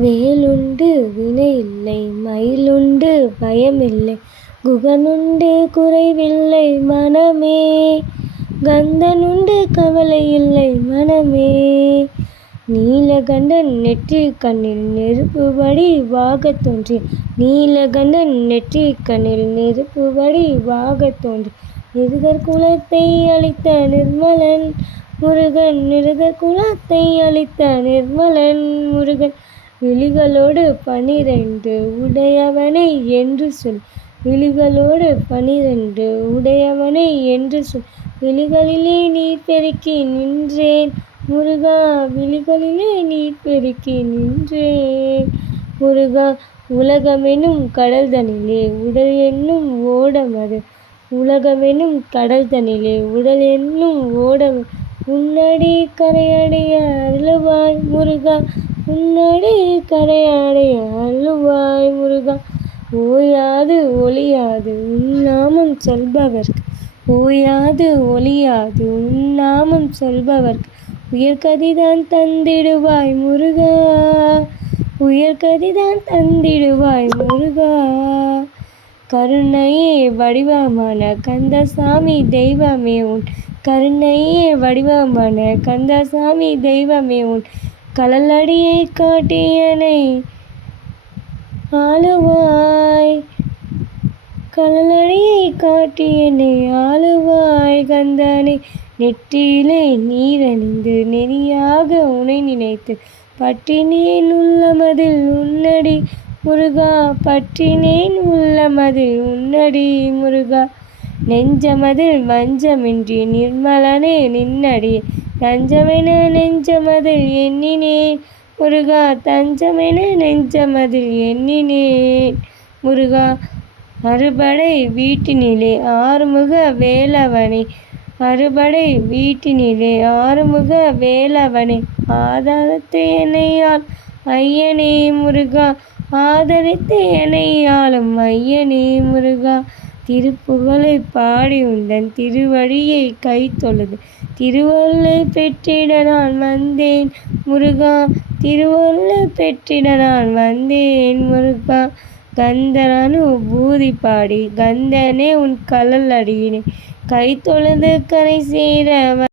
வேலுண்டு வினையில்லை மயிலுண்டு பயமில்லை குகனுண்டு குறைவில்லை மனமே. கந்தனுண்டு கவலையில்லை மனமே. நீலகண்டன் நெற்றிக் கண்ணில் நெருப்புபடி வாகத் தோன்றிய நீலகண்டன் நெற்றிக் கண்ணில் நெருப்புபடி வாகத் தோன்றி நிருதர் குலத்தை அழித்த நிர்மலன் முருகன். நிருதர் குலத்தை அழித்த நிர்மலன் முருகன். விழிகளோடு 12 உடையவனை என்று சொல் விழிகளோடு 12 உடையவனை என்று சொல். விழிகளிலே நீர் பெருக்கி நின்றேன் முருகா. விழிகளிலே நீர் பெருக்கி நின்றேன் முருகா. உலகமெனும் கடல்தனிலே உடல் என்னும் ஓடமது உலகமெனும் கடல்தனிலே உடல் என்னும் ஓடம். உன்னடி கரையடைய அருளுவாய் முருகா. உன்னடி கரையடைய அருளுவாய் முருகா. ஓயாது ஒழியாது உன்னாமம் சொல்பவர்க்கு ஓயாது ஒழியாது உன்னாமம் சொல்பவர்க்கு உயர்கதிதான் தந்திடுவாய் முருகா. உயர்கதிதான் தந்திடுவாய் முருகா. கருணையே வடிவமான கந்தசாமி தெய்வமே உன் கருணையே வடிவமான கந்தசாமி தெய்வமே உன் கழலடியை காட்டி என்னை ஆளுவாய். கழலடியை காட்டி என்னை ஆளுவாய் கந்தனே. நெற்றியிலே நீரணிந்து நெறியாக உனை நினைத்து பற்றினேன் உள்ளமதில் உன்னடி முருகா. பற்றினேன் உள்ளமதில் உன்னடி முருகா. நெஞ்சமதில் வஞ்சமின்றி நிர்மலனே நின்னடியே தஞ்சமென நெஞ்சமதில் எண்ணினேன் முருகா. தஞ்சமென நெஞ்சமதில் எண்ணினேன் முருகா. அறுபடை வீட்டினிலே ஆறுமுக வேலவனே அறுபடை வீட்டினிலே ஆறுமுக வேலவனே ஆதரித்து என்னை ஆள் ஐயனே முருகா. ஆதரித்து என்னை ஆளும் ஐயனே முருகா. திருப்புகழை பாடி உந்தன் திருவடியை கை தொழுது திருவருளை பெற்றிட நான் வந்தேன் முருகா. திருவருளை பெற்றிட நான் வந்தேன் முருகா. கந்தர் அனுபூதி பாடி கந்தனே உன் கழலடியினை கை தொழுது கரை சேர